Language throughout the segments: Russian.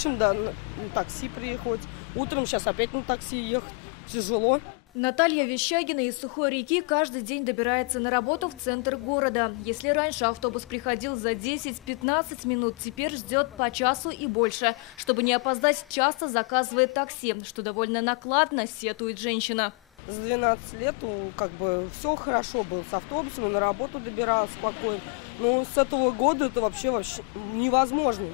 вечером на такси приехать. Утром сейчас опять на такси ехать. Тяжело. Наталья Вещагина из Сухой Реки каждый день добирается на работу в центр города. Если раньше автобус приходил за 10-15 минут, теперь ждет по часу и больше. Чтобы не опоздать, часто заказывает такси, что довольно накладно, сетует женщина. С 12 лет как бы все хорошо было с автобусом, на работу добиралась спокойно. Но с этого года это вообще невозможно.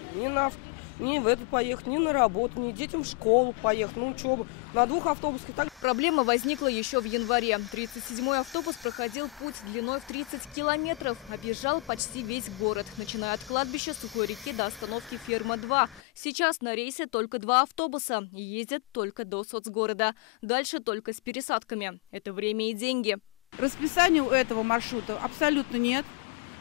Ни в это поехать, ни на работу, ни детям в школу поехать, на учебу. На 2 автобусах. Проблема возникла еще в январе. 37-й автобус проходил путь длиной в 30 километров. Объезжал почти весь город, начиная от кладбища Сухой Реки до остановки Ферма-2. Сейчас на рейсе только 2 автобуса. И ездят только до соцгорода. Дальше только с пересадками. Это время и деньги. Расписания у этого маршрута абсолютно нет.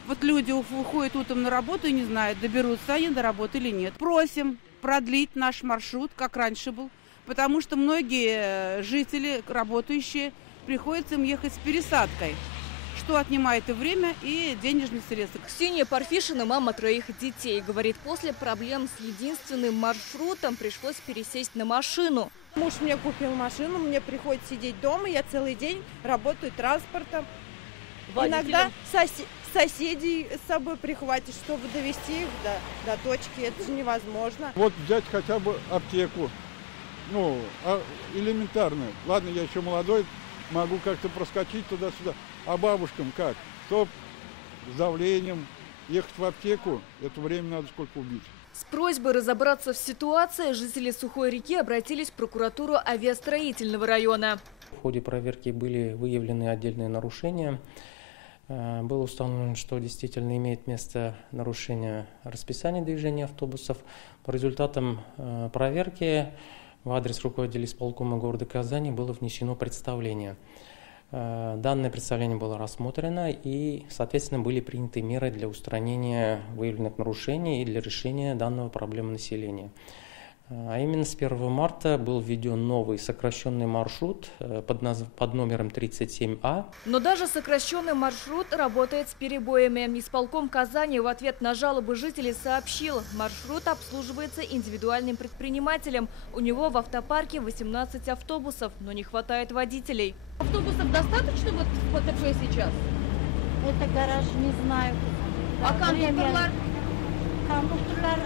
Вот люди уходят утром на работу и не знают, доберутся они до работы или нет. Просим продлить наш маршрут, как раньше был, потому что многие жители, работающие, приходится им ехать с пересадкой, что отнимает и время, и денежные средства. Ксения Парфишина, мама 3 детей, говорит, после проблем с единственным маршрутом пришлось пересесть на машину. Муж мне купил машину, мне приходится сидеть дома, я целый день работаю транспортом. Водителем. Иногда соседей с собой прихватишь, чтобы довести их до точки. Это же невозможно. Вот взять хотя бы аптеку, элементарную. Ладно, я еще молодой, могу как-то проскочить туда-сюда. А бабушкам как? Кто с давлением ехать в аптеку, это время надо сколько убить. С просьбой разобраться в ситуации жители Сухой Реки обратились в прокуратуру авиастроительного района. В ходе проверки были выявлены отдельные нарушения. Было установлено, что действительно имеет место нарушение расписания движения автобусов. По результатам проверки в адрес руководителя исполкома города Казани было внесено представление. Данное представление было рассмотрено и, соответственно, были приняты меры для устранения выявленных нарушений и для решения данного проблемы населения. А именно с 1 марта был введен новый сокращенный маршрут под номером 37А. Но даже сокращенный маршрут работает с перебоями. Исполком Казани в ответ на жалобы жителей сообщил, маршрут обслуживается индивидуальным предпринимателем. У него в автопарке 18 автобусов, но не хватает водителей. Автобусов достаточно вот в ПТП сейчас? Это гараж, не знаю. А кондукторлар? Кондукторлар...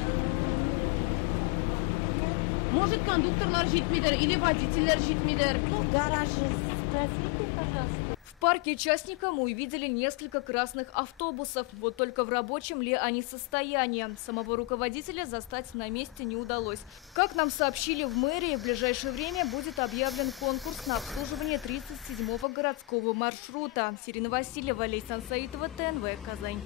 Может, кондукторлар жетмейдер или водительler жетмейдер? Гараж, спросите, пожалуйста. В парке частникам увидели несколько красных автобусов. Вот только в рабочем ли они состоянии. Самого руководителя застать на месте не удалось. Как нам сообщили в мэрии, в ближайшее время будет объявлен конкурс на обслуживание 37-го городского маршрута. Сирина Васильева, Лейсан Саитова, ТНВ, Казань.